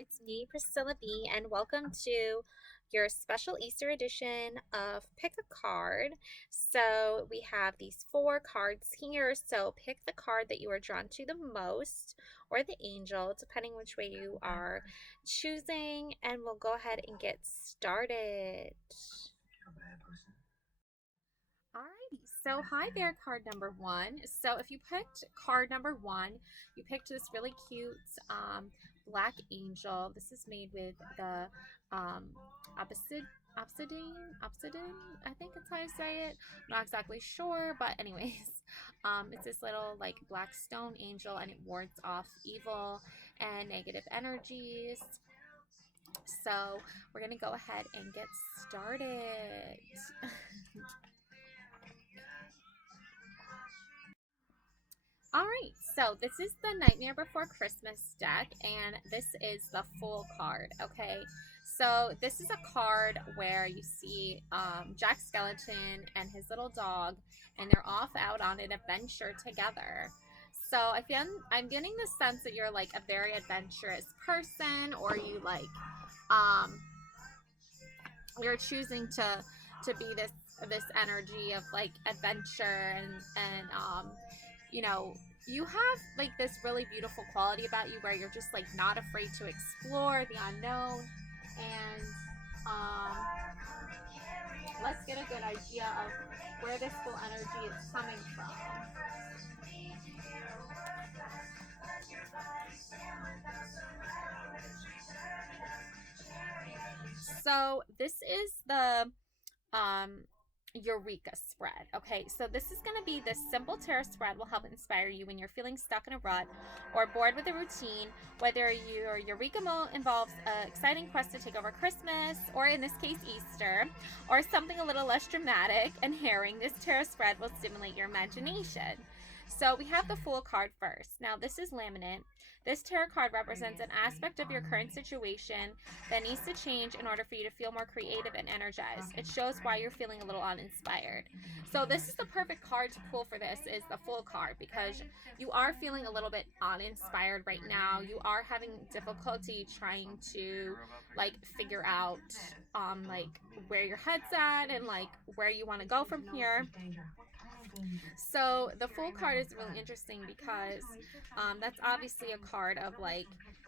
It's me, Priscilla B, and welcome to your special Easter edition of Pick a Card. So we have these four cards here. So pick the card that you are drawn to the most, or the angel, depending which way you are choosing, and we'll go ahead and get started. Alrighty, so hi there, card number one. So if you picked card number one, you picked this really cute black angel. This is made with the um, obsidian, I think that's how you say it. I'm not exactly sure, but anyways, it's this little like black stone angel, and it wards off evil and negative energies. So we're gonna go ahead and get started. All right, so this is the Nightmare Before Christmas deck, and this is the Fool card, okay? So this is a card where you see Jack Skellington and his little dog, and they're off out on an adventure together. So I'm getting the sense that you're like a very adventurous person, or um, you're choosing to be this energy of like adventure and you know, you have like this really beautiful quality about you where you're just like not afraid to explore the unknown. And um, let's get a good idea of where this full energy is coming from. So this is the um Eureka spread. Okay, so this is going to be this simple tarot spread will help inspire you when you're feeling stuck in a rut or bored with a routine, whether your Eureka mo involves an exciting quest to take over Christmas, or in this case Easter, or something a little less dramatic and harrowing. This tarot spread will stimulate your imagination. So we have the Fool card first. Now this is laminate. This tarot card represents an aspect of your current situation that needs to change in order for you to feel more creative and energized. It shows why you're feeling a little uninspired. So this is the perfect card to pull for this, is the Fool card, because you are feeling a little bit uninspired right now. You are having difficulty trying to like figure out like where your head's at and like where you want to go from here. So the Fool card is really interesting because that's obviously a card of like,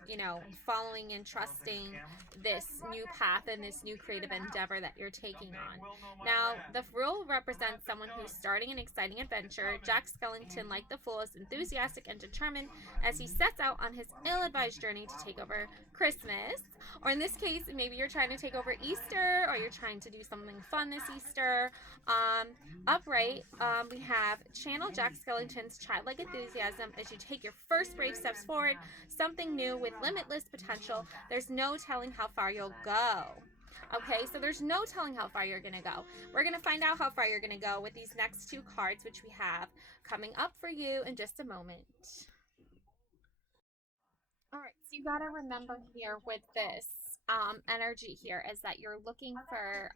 you know, following and trusting this new path and this new creative endeavor that you're taking on. Now, the Fool represents someone who's starting an exciting adventure. Jack Skellington, like the Fool, is enthusiastic and determined as he sets out on his ill-advised journey to take over Christmas. Or in this case, maybe you're trying to take over Easter, or you're trying to do something fun this Easter. Upright, we have channel Jack Skellington's childlike enthusiasm as you take your first brave steps forward, something new with limitless potential. There's no telling how far you'll go. Okay, so there's no telling how far you're going to go. We're going to find out how far you're going to go with these next two cards, which we have coming up for you in just a moment. All right, so you got to remember here with this energy here is that you're looking for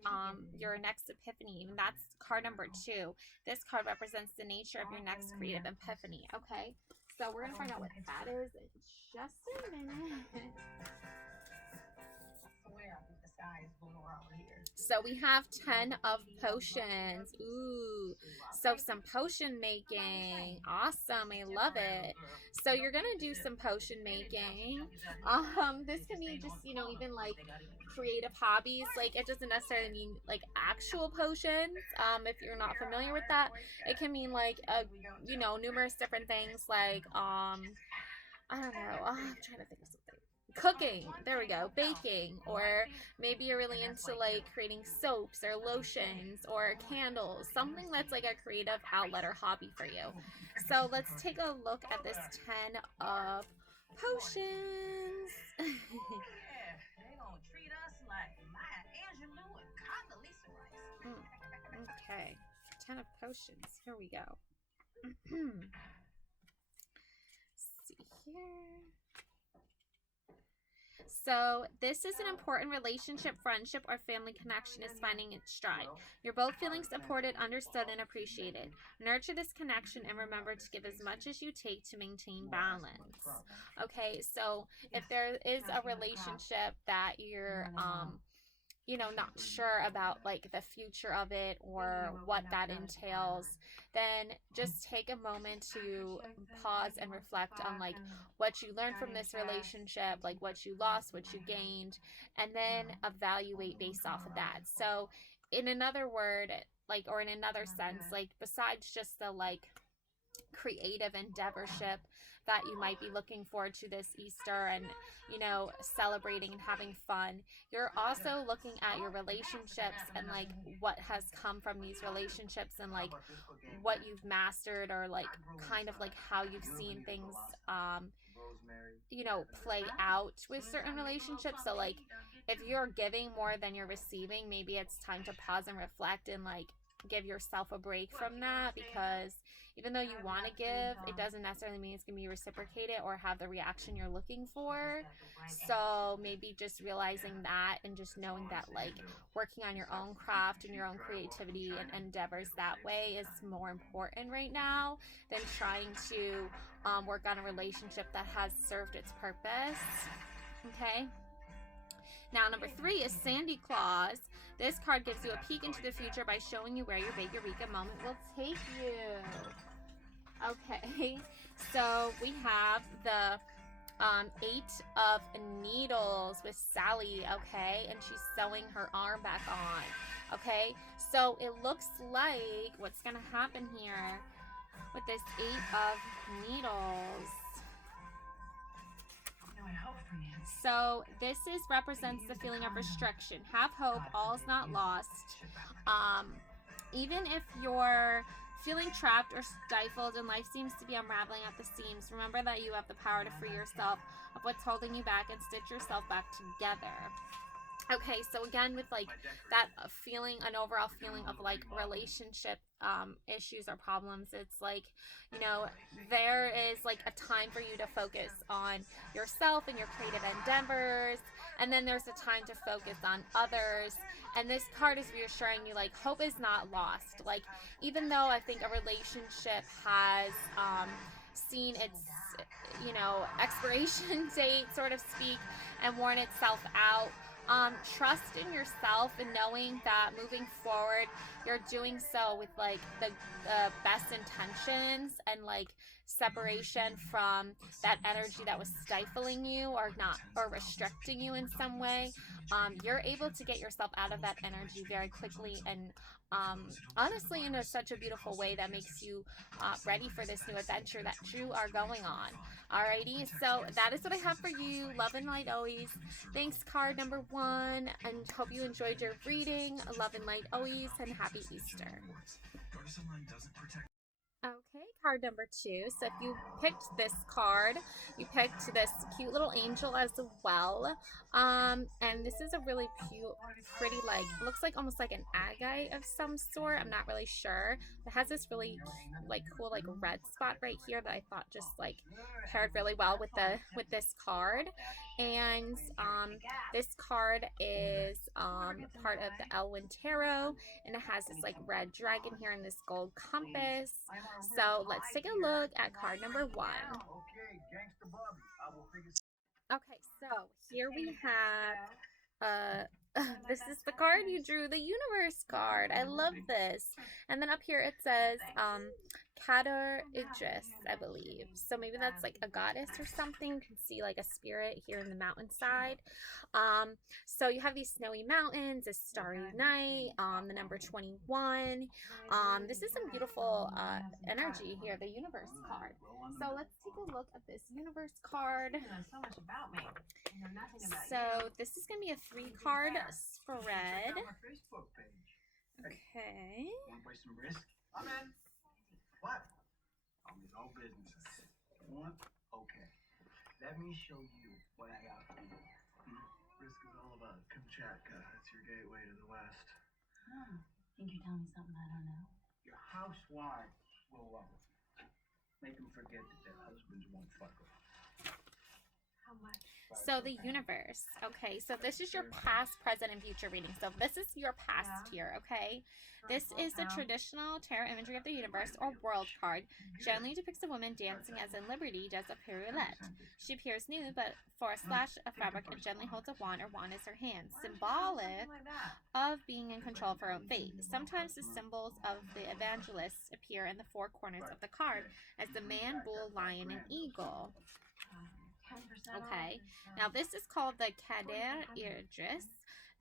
your next epiphany, and that's card number two. This card represents the nature of your next creative epiphany. Okay, so we're gonna find out what that is in just a minute. So we have 10 of potions. Ooh, so some potion making. Awesome, I love it. So you're gonna do some potion making. This can be just, you know, even like creative hobbies. Like it doesn't necessarily mean like actual potions. If you're not familiar with that, it can mean like you know, numerous different things like I don't know. Oh, I'm trying to think of something. Cooking, there we go. Baking, or maybe you're really into like creating soaps or lotions or candles, something that's like a creative outlet or hobby for you. So let's take a look at this 10 of potions. Okay, 10 of potions. Here we go. See here. So this is an important relationship, friendship, or family connection is finding its stride. You're both feeling supported, understood, and appreciated. Nurture this connection and remember to give as much as you take to maintain balance. Okay, so if there is a relationship that you're not sure about like the future of it or what that entails, then just take a moment to pause and reflect on like what you learned from this relationship, like what you lost, what you gained, and then evaluate based off of that. So in another word, like, or in another sense, like besides just the like creative endeavorship that you might be looking forward to this Easter and celebrating and having fun, you're also looking at your relationships and like what has come from these relationships and like what you've mastered or like kind of like how you've seen things play out with certain relationships. So like if you're giving more than you're receiving, maybe it's time to pause and reflect and like give yourself a break from that, because even though you want to give, it doesn't necessarily mean it's going to be reciprocated or have the reaction you're looking for. So maybe just realizing that and just knowing that like working on your own craft and your own creativity and endeavors that way is more important right now than trying to work on a relationship that has served its purpose. Okay. Now, number 3 is Sandy Claus. This card gives you a peek into the future by showing you where your big Eureka moment will take you. Okay, so we have the 8 of Needles with Sally, okay, and she's sewing her arm back on, okay? So it looks like what's going to happen here with this 8 of Needles. So this represents the feeling of restriction. Have hope, all's not lost. Even if you're feeling trapped or stifled and life seems to be unraveling at the seams, remember that you have the power to free yourself of what's holding you back and stitch yourself back together. Okay, so again, with like that feeling, an overall feeling of like relationship issues or problems, it's like, there is like a time for you to focus on yourself and your creative endeavors, and then there's a time to focus on others. And this card is reassuring you like hope is not lost. Like even though I think a relationship has seen its expiration date, sort of speak, and worn itself out, trust in yourself and knowing that moving forward you're doing so with like the best intentions and like separation from that energy that was stifling you or restricting you in some way. You're able to get yourself out of that energy very quickly and honestly in such a beautiful way that makes you ready for this new adventure that you are going on. Alrighty, so that is what I have for you. Love and light always. Thanks, card number 1, and hope you enjoyed your reading. Love and light always, and happy Easter. Okay, card number 2. So if you picked this card, you picked this cute little angel as well. And this is a really pretty, like, looks like almost like an agate of some sort. I'm not really sure. It has this really like cool like red spot right here that I thought just like paired really well with this card. And this card is part of the Elwyn Tarot, and it has this like red dragon here and this gold compass. So let's take a look at card number 1. Okay, so here we have this is the card you drew, the universe card. I love this. And then up here it says Kader Idris, I believe. So maybe that's like a goddess or something. You can see like a spirit here in the mountainside. So you have these snowy mountains, a starry night, the number 21. This is some beautiful energy here, the universe card. So let's take a look at this universe card. So this is going to be a 3-card spread. Okay. What? No business. Okay. Let me show you what I got for you. Risk is all about Kamchatka. That's your gateway to the west. Oh, think you're telling me something I don't know? Your housewives will make them forget that their husbands won't fuck them. How much? So the universe, okay, so this is your past, present, and future reading. So this is your past here, okay? This is the traditional tarot imagery of the universe or world card. Generally depicts a woman dancing as in Liberty does a pirouette. She appears nude, but for a slash of fabric and gently holds a wand or wand is her hand, symbolic of being in control of her own fate. Sometimes the symbols of the evangelists appear in the four corners of the card as the man, bull, lion, and eagle. Okay, now this is called the Cadair Idris.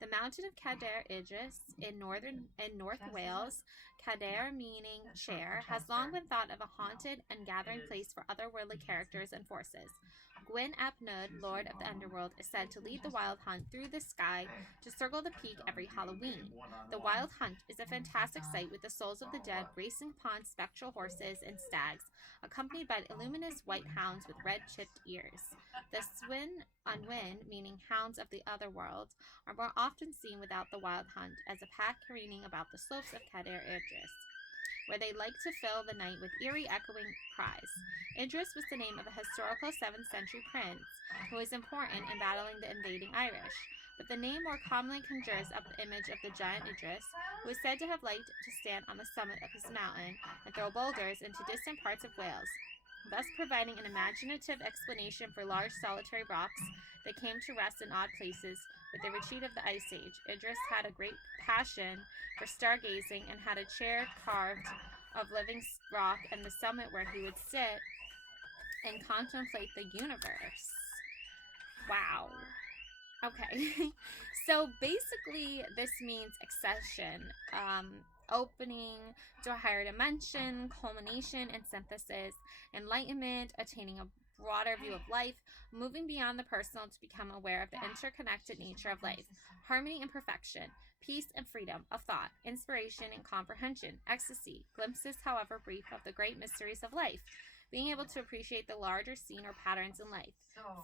The mountain of Cadair Idris in North Wales, Cadair meaning chair, has long been thought of a haunted and gathering place for otherworldly characters and forces. Gwyn ap Nudd, Lord of the Underworld, is said to lead the wild hunt through the sky to circle the peak every Halloween. The wild hunt is a fantastic sight with the souls of the dead racing upon spectral horses and stags, accompanied by luminous white hounds with red-chipped ears. The Swin Unwin, meaning hounds of the other world, are more often seen without the wild hunt as a pack careening about the slopes of Cadair Idris, where they like to fill the night with eerie echoing cries. Idris was the name of a historical 7th century prince who was important in battling the invading Irish, but the name more commonly conjures up the image of the giant Idris, who is said to have liked to stand on the summit of his mountain and throw boulders into distant parts of Wales, thus providing an imaginative explanation for large solitary rocks that came to rest in odd places with the retreat of the Ice Age. Idris had a great passion for stargazing and had a chair carved of living rock and the summit where he would sit and contemplate the universe. Wow. Okay. So basically this means accession, opening to a higher dimension, culmination and synthesis, enlightenment, attaining a broader view of life, moving beyond the personal to become aware of the interconnected nature of life, harmony and perfection, peace and freedom of thought, inspiration and comprehension, ecstasy, glimpses, however brief, of the great mysteries of life, being able to appreciate the larger scene or patterns in life,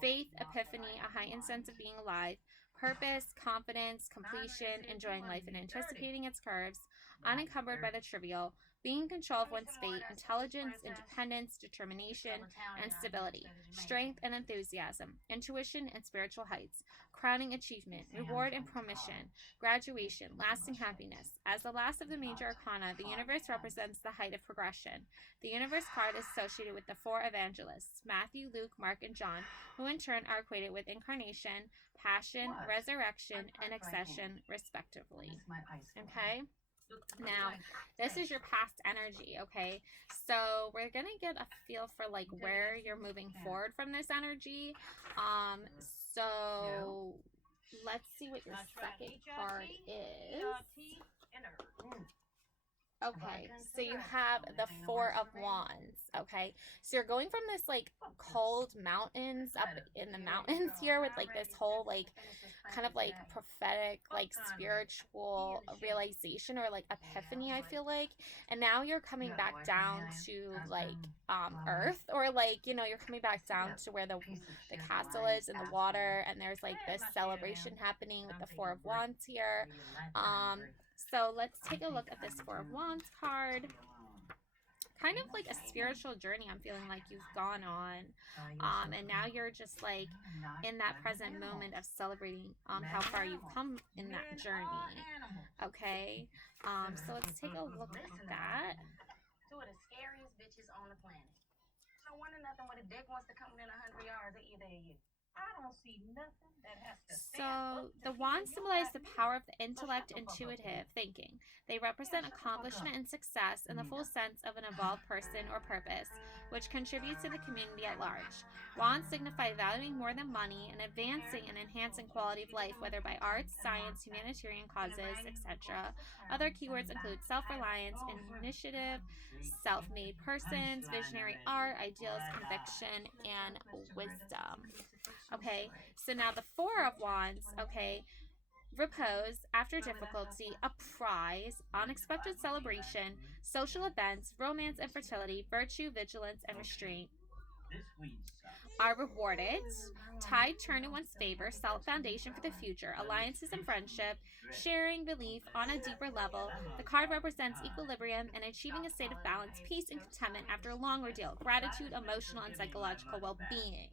faith, epiphany, a heightened sense of being alive, purpose, confidence, completion, enjoying life and anticipating its curves, unencumbered by the trivial, being in control of one's fate, intelligence, independence, determination, and stability, strength and enthusiasm, intuition and spiritual heights, crowning achievement, reward and permission, graduation, lasting happiness. As the last of the major arcana, the universe represents the height of progression. The universe card is associated with the four evangelists, Matthew, Luke, Mark, and John, who in turn are equated with incarnation, passion, resurrection, and accession, respectively. Okay? Now, this is your past energy, okay? So we're gonna get a feel for like where you're moving forward from this energy. So let's see what your second card is. Okay, so you have the Four of Wands, okay? So you're going from this, like, cold mountains up in the mountains here with, like, this whole, like, kind of, like, prophetic, like, spiritual realization or, like, epiphany, I feel like. And now you're coming back down to, like, Earth, or, like, you know, you're coming back down to where the castle is in the water, and there's, like, this celebration happening with the Four of Wands here. So let's take a look at this Four of Wands card. Kind of like a spiritual journey I'm feeling like you've gone on. And now you're just like in that present moment of celebrating how far you've come in that journey. Okay. So let's take a look at that. Two of the scariest bitches on the planet. I wonder nothing when a dick wants to come in 100 yards of either of you. I don't see nothing that has to So the wands symbolize the power of the intellect, intuitive thinking. They represent accomplishment and success in the full sense of an evolved person or purpose, which contributes to the community at large. Wands signify valuing more than money and advancing and enhancing quality of life, whether by arts, science, humanitarian causes, etc. Other keywords include self-reliance, initiative, self-made persons, visionary art, ideals, conviction, and wisdom. Okay, so now the Four of Wands, okay, repose, after difficulty, a prize, unexpected celebration, social events, romance and fertility, virtue, vigilance, and restraint are rewarded. Tide turn in one's favor, solid foundation for the future, alliances and friendship, sharing, belief on a deeper level. The card represents equilibrium and achieving a state of balance, peace, and contentment after a long ordeal, gratitude, emotional and psychological well-being.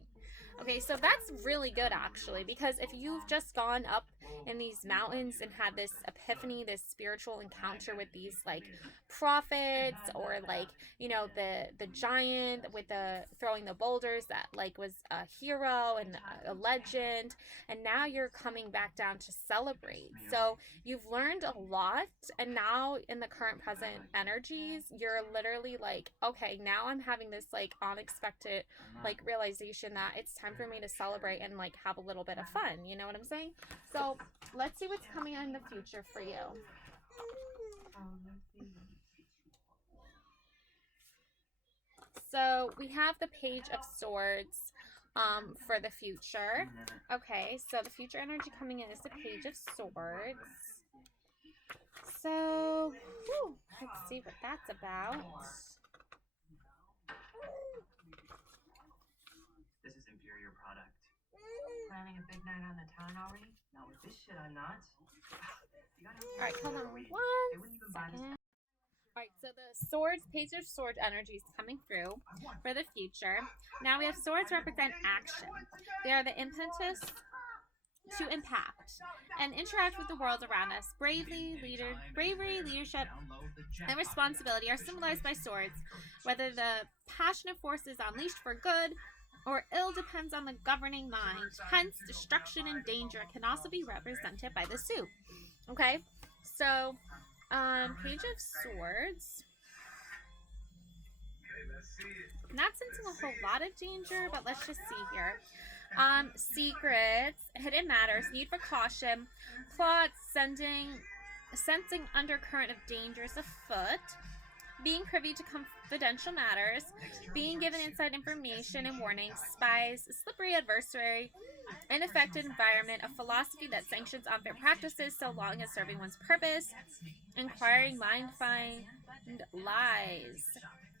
Okay, so that's really good actually, because if you've just gone up in these mountains and had this epiphany, this spiritual encounter with these like prophets, or like, you know, the giant with the throwing the boulders that like was a hero and a legend, and now you're coming back down to celebrate. So you've learned a lot, and now in the current present energies, you're literally like, okay, now I'm having this like unexpected like realization that it's time for me to celebrate and like have a little bit of fun. You know what I'm saying? So let's see what's coming in the future for you. So we have the Page of Swords for the future. Okay, so the future energy coming in is the Page of Swords. So let's see what that's about. This is inferior product. Planning a big night on the town already? No, with this shit, I'm not. Alright, hold on They one wouldn't even buy this. second. Alright, so the swords, Page of Swords energy is coming through for the future. Now we have swords represent action. They are the impetus to impact and interact with the world around us. Bravery, leadership, and responsibility are symbolized by swords. Whether the passionate force is unleashed for good or ill depends on the governing mind. Hence, destruction and danger can also be represented by the soup. Okay, so Page of Swords. Not sensing a whole lot of danger, but let's just see here. Secrets, hidden matters, need for caution, plots, sensing undercurrent of dangers afoot, being privy to confidential matters, being given inside information and warnings, spies, a slippery adversary, an affected environment, a philosophy that sanctions unfair practices so long as serving one's purpose, inquiring mind find lies,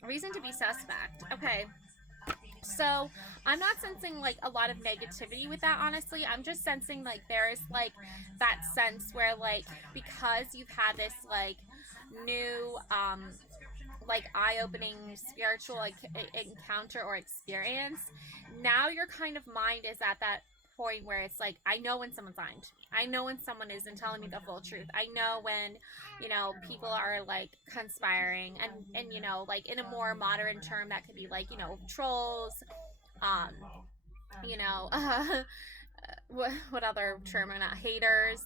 reason to be suspect. Okay, so I'm not sensing like a lot of negativity with that, honestly. I'm just sensing like there is like that sense where like, because you've had this like new like eye-opening spiritual like encounter or experience, now your kind of mind is at that point where it's like, I know when someone's lying to me. I know when someone isn't telling me the full truth. I know when, you know, people are like conspiring, and you know, like in a more modern term that could be like, you know, trolls, you know, what other term are not haters,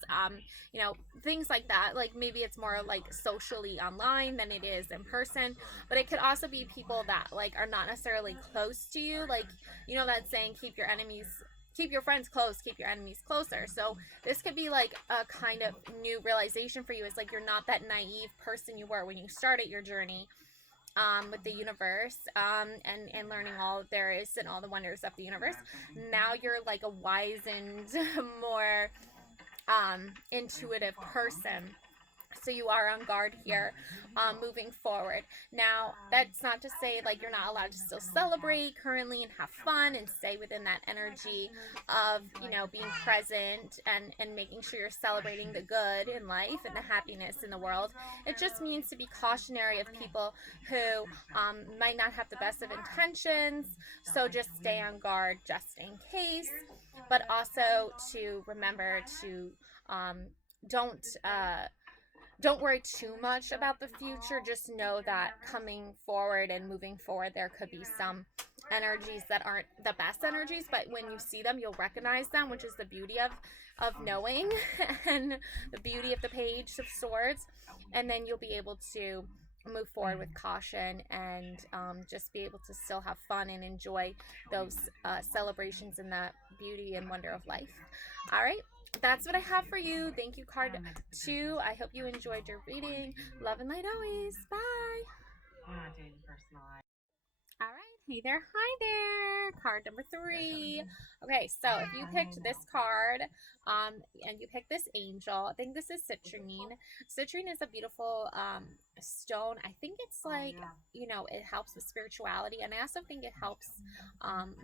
you know, things like that. Like maybe it's more like socially online than it is in person, but it could also be people that like are not necessarily close to you. Like, you know, that saying, keep your friends close, keep your enemies closer. So this could be like a kind of new realization for you. It's like you're not that naive person you were when you started your journey with the universe, and learning all there is and all the wonders of the universe. Now you're like a wizened, more intuitive person. So you are on guard here, moving forward. Now, that's not to say like you're not allowed to still celebrate currently and have fun and stay within that energy of, you know, being present and making sure you're celebrating the good in life and the happiness in the world. It just means to be cautionary of people who might not have the best of intentions. So just stay on guard just in case, but also to remember to don't worry too much about the future. Just know that coming forward and moving forward, there could be some energies that aren't the best energies, but when you see them, you'll recognize them, which is the beauty of knowing and the beauty of the Page of Swords. And then you'll be able to move forward with caution and just be able to still have fun and enjoy those celebrations and that beauty and wonder of life. All right, that's what I have for you. Thank you, card 2. I hope you enjoyed your reading. Love and light always. Bye. We're not doing personalized. All right. Hey there. Hi there. Card number 3. Okay, so if you picked this card, and you picked this angel, I think this is citrine. Citrine is a beautiful stone. I think it's like, you know, it helps with spirituality, and I also think it helps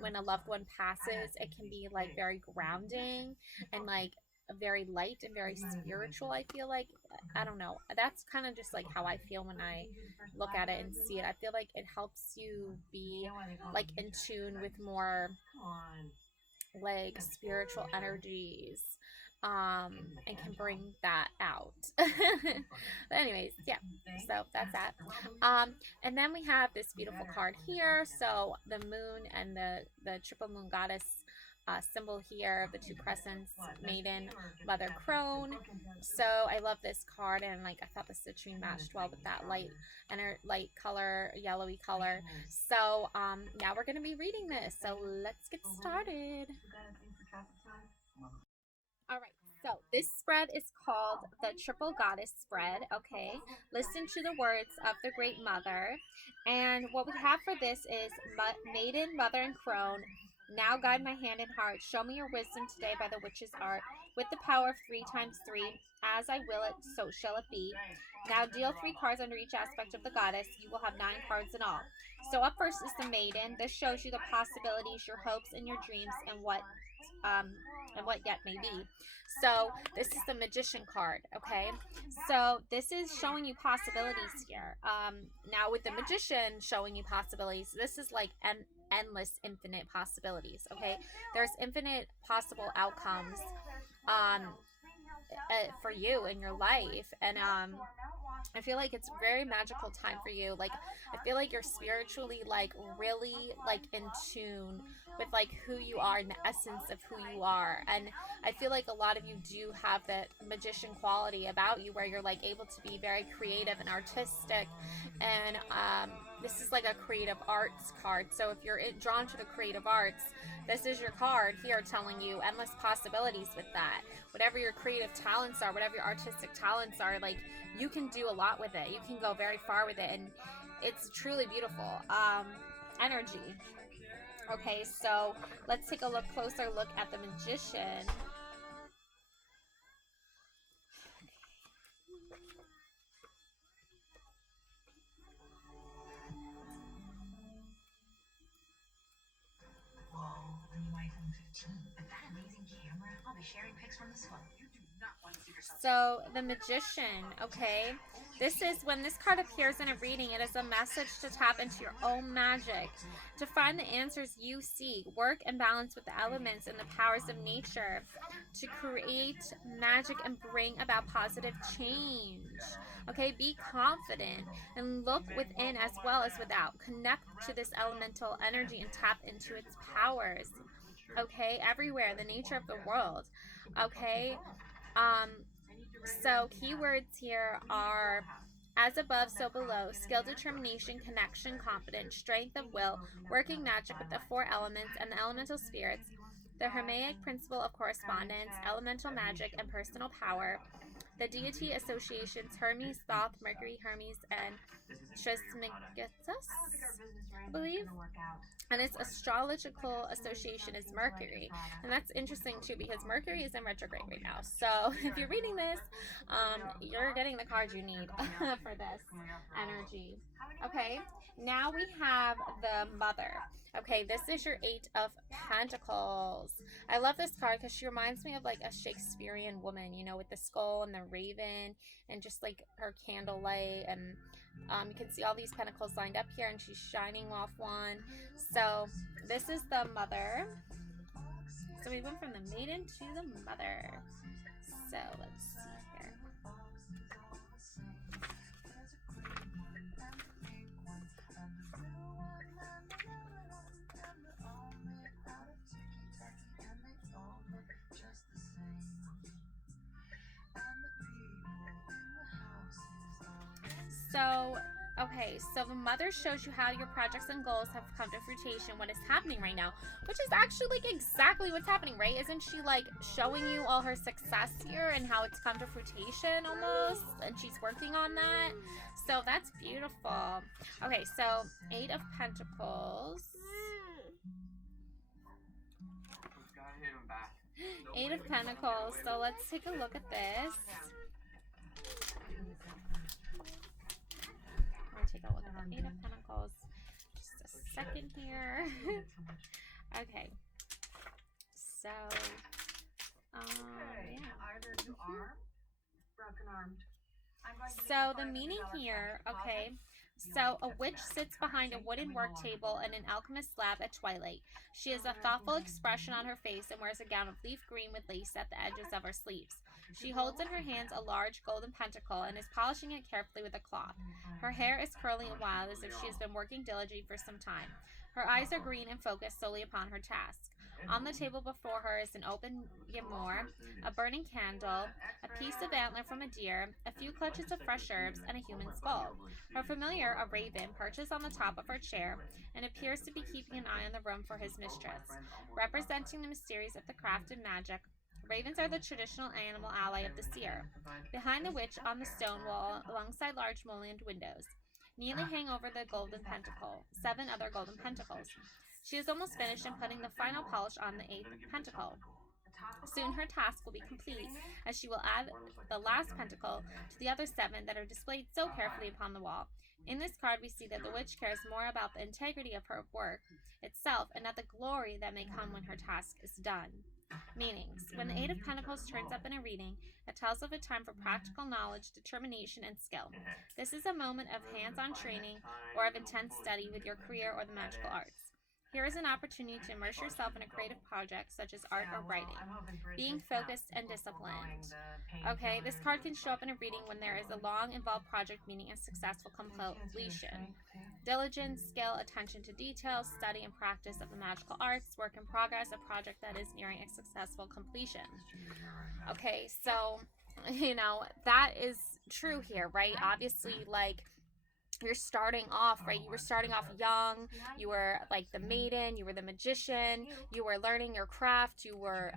when a loved one passes. It can be like very grounding and like very light and very spiritual. I feel like, I don't know, that's kind of just like how I feel when I look at it and see it. I feel like it helps you be like in tune with more like spiritual energies, and can bring that out. But anyways, yeah, so that's that. And then we have this beautiful card here. So the moon and the triple moon goddess symbol here of the two crescents, maiden, mother, crone. So I love this card, and like I thought the citrine matched well with that light color, yellowy color. So now we're gonna be reading this. So let's get started. All right, so this spread is called the Triple Goddess Spread, okay? Listen to the words of the Great Mother. And what we have for this is Maiden, Mother, and Crone. Now guide my hand and heart. Show me your wisdom today by the witch's art. With the power of 3 times 3, as I will it, so shall it be. Now deal 3 cards under each aspect of the goddess. You will have 9 cards in all. So up first is the Maiden. This shows you the possibilities, your hopes, and your dreams, and what yet may be. So this is the Magician card, okay? So this is showing you possibilities here. Now with the Magician showing you possibilities, this is like an endless, infinite possibilities, okay? There's infinite possible outcomes for you in your life, and I feel like it's a very magical time for you. Like, I feel like you're spiritually, like, really, like, in tune with, like, who you are and the essence of who you are. And I feel like a lot of you do have that magician quality about you where you're, like, able to be very creative and artistic. And this is, like, a creative arts card. So if you're drawn to the creative arts, this is your card here telling you endless possibilities with that. Whatever your creative talents are, whatever your artistic talents are, like, you can do a lot with it. You can go very far with it, and it's truly beautiful energy. Okay, so let's take a closer look at the Magician. Whoa, when you iPhone 15. With that amazing camera, I'll be sharing pics from this one. You do not want to see yourself. So the Magician, okay, this is when this card appears in a reading, it is a message to tap into your own magic, to find the answers you seek, work and balance with the elements and the powers of nature, to create magic and bring about positive change. Okay, be confident and look within as well as without. Connect to this elemental energy and tap into its powers. Okay, everywhere, the nature of the world. Okay, so keywords here are as above, so below, skill, determination, connection, confidence, strength of will, working magic with the 4 elements and the elemental spirits, the Hermetic principle of correspondence, elemental magic, and personal power, the deity associations Hermes, Thoth, Mercury, Hermes, and Trismegistus, I believe. And its astrological association is Mercury. And that's interesting too because Mercury is in retrograde right now. So if you're reading this, you're getting the card you need for this energy. Okay, now we have the Mother. Okay, this is your 8 of Pentacles. I love this card because she reminds me of like a Shakespearean woman, you know, with the skull and the raven and just like her candlelight, and you can see all these pentacles lined up here, and she's shining off one. So this is the Mother. So we went from the Maiden to the Mother. So let's see here. So, okay, so the Mother shows you how your projects and goals have come to fruition, what is happening right now, which is actually like exactly what's happening, right? Isn't she like showing you all her success here and how it's come to fruition almost, and she's working on that? So that's beautiful. Okay, so 8 of Pentacles. 8 of Pentacles. So let's take a look at this. Take a look at the 8 of Pentacles. Just a second here. Okay. So, yeah. Either arm, broken armed. So the meaning here, okay, So, a witch sits behind a wooden work table in an alchemist's lab at twilight. She has a thoughtful expression on her face and wears a gown of leaf green with lace at the edges of her sleeves. She holds in her hands a large golden pentacle and is polishing it carefully with a cloth. Her hair is curly and wild as if she has been working diligently for some time. Her eyes are green and focused solely upon her task. On the table before her is an open yamor, a burning candle, a piece of antler from a deer, a few clutches of fresh herbs, and a human skull. Her familiar, a raven, perches on the top of her chair and appears to be keeping an eye on the room for his mistress. Representing the mysteries of the craft and magic, ravens are the traditional animal ally of the seer. Behind the witch, on the stone wall, alongside large mullioned windows, neatly hang over the golden pentacle, 7 other golden pentacles. She is almost finished and putting the final polish on the 8th pentacle. Soon her task will be complete, as she will add the last pentacle to the other 7 that are displayed so carefully upon the wall. In this card, we see that the witch cares more about the integrity of her work itself and not the glory that may come when her task is done. Meanings. When the 8 of Pentacles turns up in a reading, it tells of a time for practical knowledge, determination, and skill. This is a moment of hands-on training or of intense study with your career or the magical arts. Here is an opportunity to immerse yourself in a creative project such as art or writing. Being focused and disciplined. Okay, this card can show up in a reading when there is a long, involved project meaning a successful completion. Diligence, skill, attention to detail, study and practice of the magical arts, work in progress, a project that is nearing a successful completion. Okay, so, that is true here, right? Obviously, you're starting off, right? You were starting off young. You were like the maiden. You were the magician. You were learning your craft. You were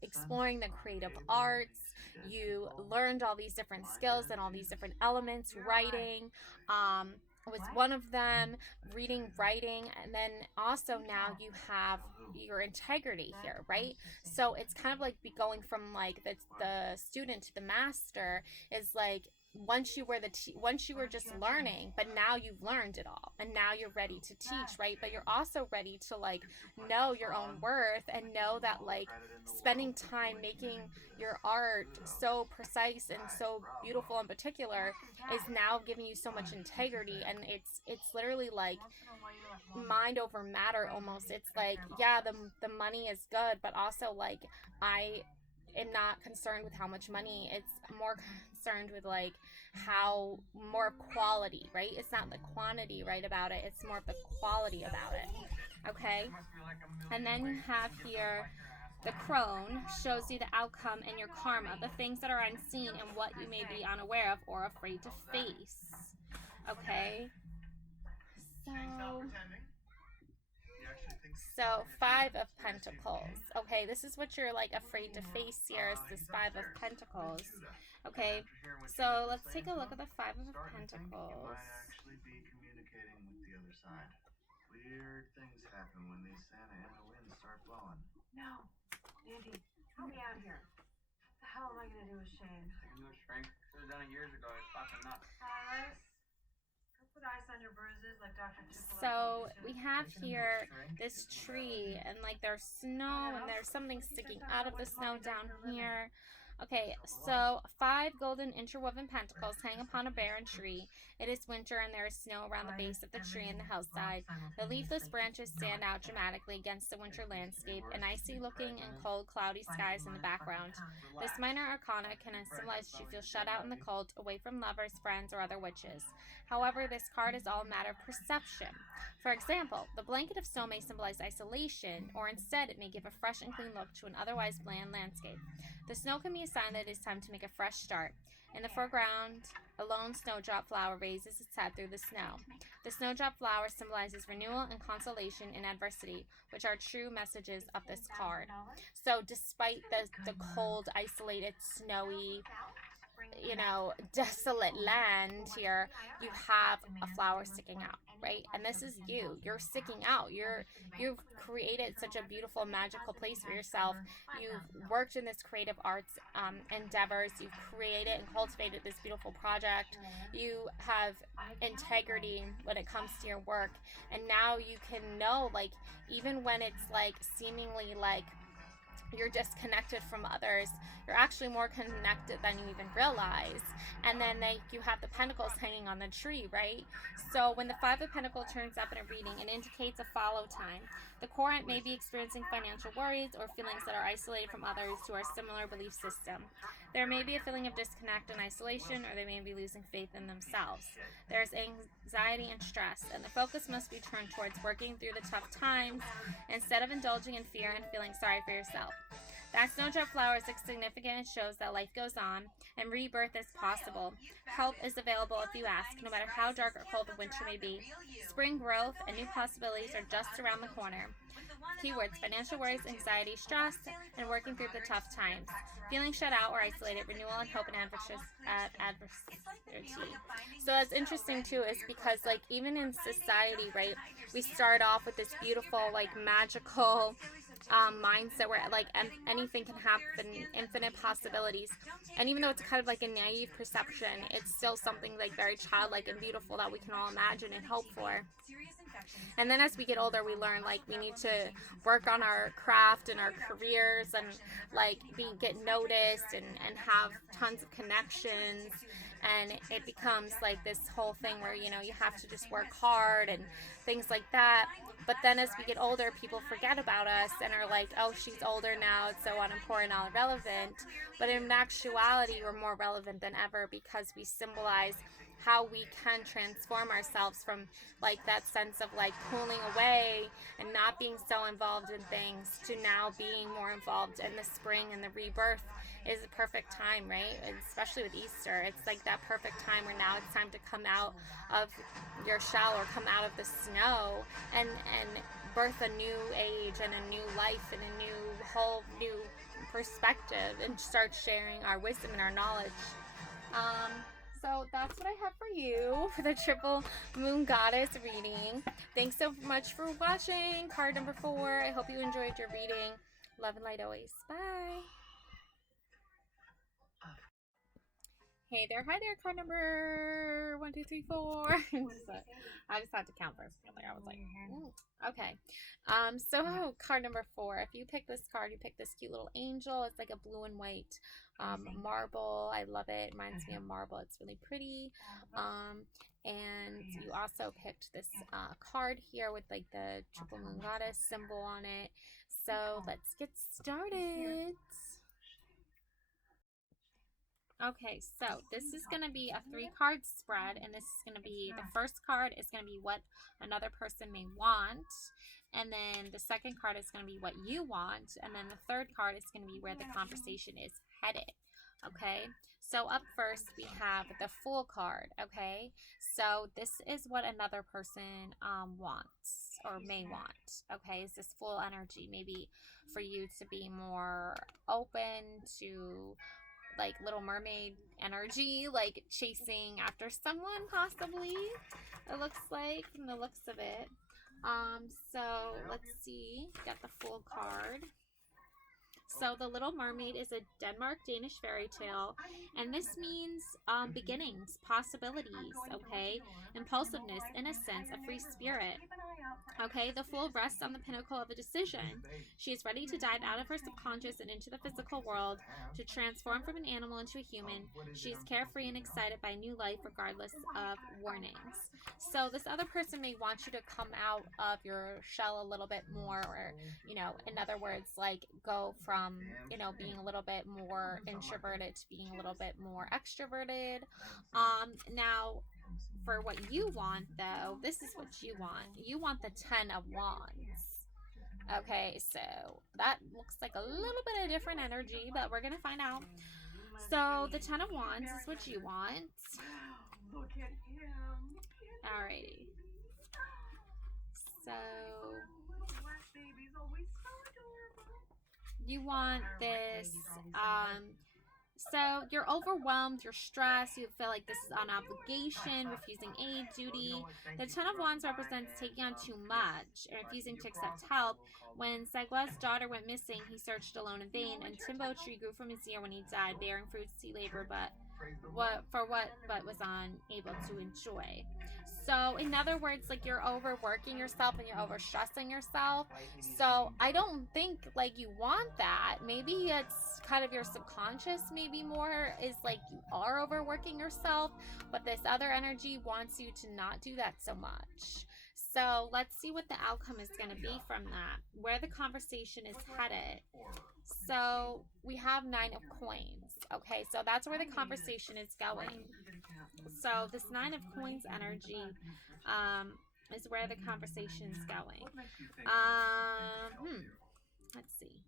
exploring the creative arts. You learned all these different skills and all these different elements. Writing was one of them. Reading, writing, and then also now you have your integrity here, right? So it's kind of like going from like the student to the master is like, once you were just learning, but now you've learned it all and now you're ready to teach, right? But you're also ready to know your own worth and know that spending time making your art so precise and so beautiful in particular is now giving you so much integrity, and it's literally mind over matter almost. It's the money is good, but also I am not concerned with how much money. It's more concerned with how more quality, right? It's not the quantity, right, about it. It's more of the quality about it. Okay, and then you have here the crone, shows you the outcome and your karma, the things that are unseen and what you may be unaware of or afraid to face. Okay, so 5 of Pentacles. Okay, this is what you're afraid to face here, is this 5 of Pentacles. Okay, so let's take a look at the 5 of Pentacles. You might actually be communicating with the other side. Weird things happen when these Santa Ana winds start blowing. No. Andy, help me out here. What the hell am I going to do with Shane? I can do a shrink. Should have done it years ago. It's fucking nuts. Cyrus, go put ice on your bruises like Dr. Tupolev. So we have here this tree and there's snow and there's something sticking out of the snow down here. Okay, so 5 golden interwoven pentacles hang upon a barren tree. It is winter and there is snow around the base of the tree and the hillside. The leafless branches stand out dramatically against the winter landscape, and icy looking and cold, cloudy skies in the background. This minor arcana can symbolize that you feel shut out in the cold, away from lovers, friends, or other witches. However, this card is all a matter of perception. For example, the blanket of snow may symbolize isolation, or instead it may give a fresh and clean look to an otherwise bland landscape. The snow can be a sign that it is time to make a fresh start. In the foreground, a lone snowdrop flower raises its head through the snow. The snowdrop flower symbolizes renewal and consolation in adversity, which are true messages of this card. So despite the cold, isolated, snowy, desolate land here, you have a flower sticking out, right? And this is you. You're sticking out. You've created such a beautiful, magical place for yourself. You've worked in this creative arts endeavors. You've created and cultivated this beautiful project. You have integrity when it comes to your work. And now you can know, even when it's seemingly you're disconnected from others. You're actually more connected than you even realize. And then you have the pentacles hanging on the tree, right? So when the Five of Pentacles turns up in a reading, it indicates a follow time. The current may be experiencing financial worries or feelings that are isolated from others who are similar belief system. There may be a feeling of disconnect and isolation, or they may be losing faith in themselves. There's anxiety and stress, and the focus must be turned towards working through the tough times instead of indulging in fear and feeling sorry for yourself. That snowdrop flower is significant and shows that life goes on and rebirth is possible. Help is available if you ask, no matter how dark or cold the winter may be. Spring growth and new possibilities are just around the corner. Keywords: financial worries, anxiety, stress, and working through the tough times. Feeling shut out or isolated, renewal and hope and adversity. So that's interesting too, is because like even in society, right, we start off with this beautiful, like magical mindset where like anything can happen, infinite possibilities, and even though it's kind of like a naive perception, it's still something like very childlike and beautiful that we can all imagine and hope for. And then as we get older, we learn like we need to work on our craft and our careers and like get noticed and have tons of connections. And it becomes like this whole thing where, you know, you have to just work hard and things like that. But then as we get older, people forget about us and are like, oh, she's older now, it's so unimportant, not irrelevant. But in actuality, we're more relevant than ever because we symbolize how we can transform ourselves from like that sense of like pulling away and not being so involved in things to now being more involved. And the spring and the rebirth is the perfect time, right? And especially with Easter, it's like that perfect time where now it's time to come out of your shell or come out of the snow and birth a new age and a new life and a whole new perspective and start sharing our wisdom and our knowledge. So that's what I have for you for the Triple Moon Goddess reading. Thanks so much for watching. Card number 4. I hope you enjoyed your reading. Love and light always. Bye. Hey there. Hi there. Card number 1, 2, 3, 4. I just had to count for a second. I was like, okay. So card number 4. If you pick this card, you pick this cute little angel. It's like a blue and white marble. I love it. It reminds me of marble. It's really pretty. And you also picked this card here with like the Triple Moon Goddess symbol on it. So let's get started. Okay, so this is going to be a 3-card spread, and this is going to be, the first card is going to be what another person may want, and then the second card is going to be what you want, and then the third card is going to be where the conversation is headed. Okay, so up first we have the Fool card. Okay, so this is what another person wants or may want. Okay, is this Fool energy, maybe for you to be more open to like Little Mermaid energy, like chasing after someone possibly, it looks like from the looks of it. So let's see, got the Fool card. So the Little Mermaid is a Denmark-Danish fairy tale, and this means beginnings, possibilities, okay? Impulsiveness, innocence, a free spirit. Okay, the Fool rests on the pinnacle of a decision. She is ready to dive out of her subconscious and into the physical world, to transform from an animal into a human. She is carefree and excited by new life regardless of warnings. So this other person may want you to come out of your shell a little bit more, or, you know, in other words, like go from, you know, being a little bit more introverted to being a little bit more extroverted. Now, for what you want, though, this is what you want. You want the 10 of Wands. Okay, so that looks like a little bit of different energy, but we're going to find out. So the 10 of Wands is what you want. Look at him. Alrighty. So Little black baby's always so adorable. you want this, so you're overwhelmed, you're stressed, you feel like this is an obligation, refusing aid, duty. The 10 of Wands represents taking on too much and refusing to accept help. When Segwa's daughter went missing, he searched alone in vain, and Timbo tree grew from his ear when he died, bearing fruit, sea labor, but what was unable to enjoy. So in other words, like you're overworking yourself and you're overstressing yourself. So I don't think like you want that. Maybe it's kind of your subconscious, maybe more is like you are overworking yourself, but this other energy wants you to not do that so much. So let's see what the outcome is going to be from that, where the conversation is headed. So we have 9 of coins. Okay, so that's where the conversation is going. So this 9 of coins energy is where the conversation is going. Let's see.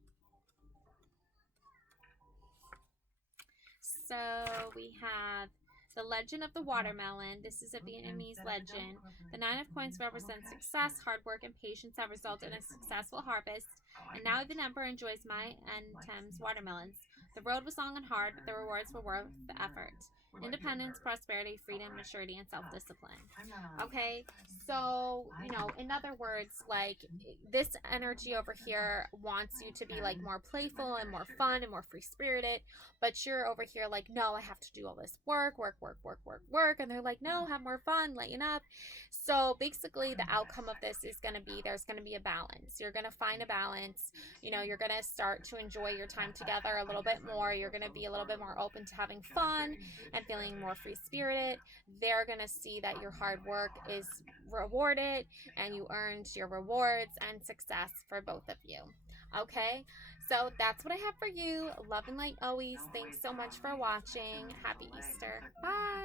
So we have the legend of the watermelon. This is a Vietnamese legend. The 9 of coins represents success, hard work, and patience have resulted in a successful harvest. And now the emperor enjoys my and Thames watermelons. The road was long and hard, but the rewards were worth the effort. Independence, prosperity, freedom, maturity, and self-discipline. Okay, so, you know, in other words, like, this energy over here wants you to be, like, more playful and more fun and more free-spirited, but you're over here like, no, I have to do all this work, and they're like, no, have more fun, lighten up. So, basically, the outcome of this is going to be, there's going to be a balance. You're going to find a balance. You know, you're going to start to enjoy your time together a little bit more. You're going to be a little bit more open to having fun and feeling more free-spirited. They're going to see that your hard work is rewarded and you earned your rewards and success for both of you. Okay, so that's what I have for you. Love and light always. Thanks so much for watching. Happy Easter. Bye.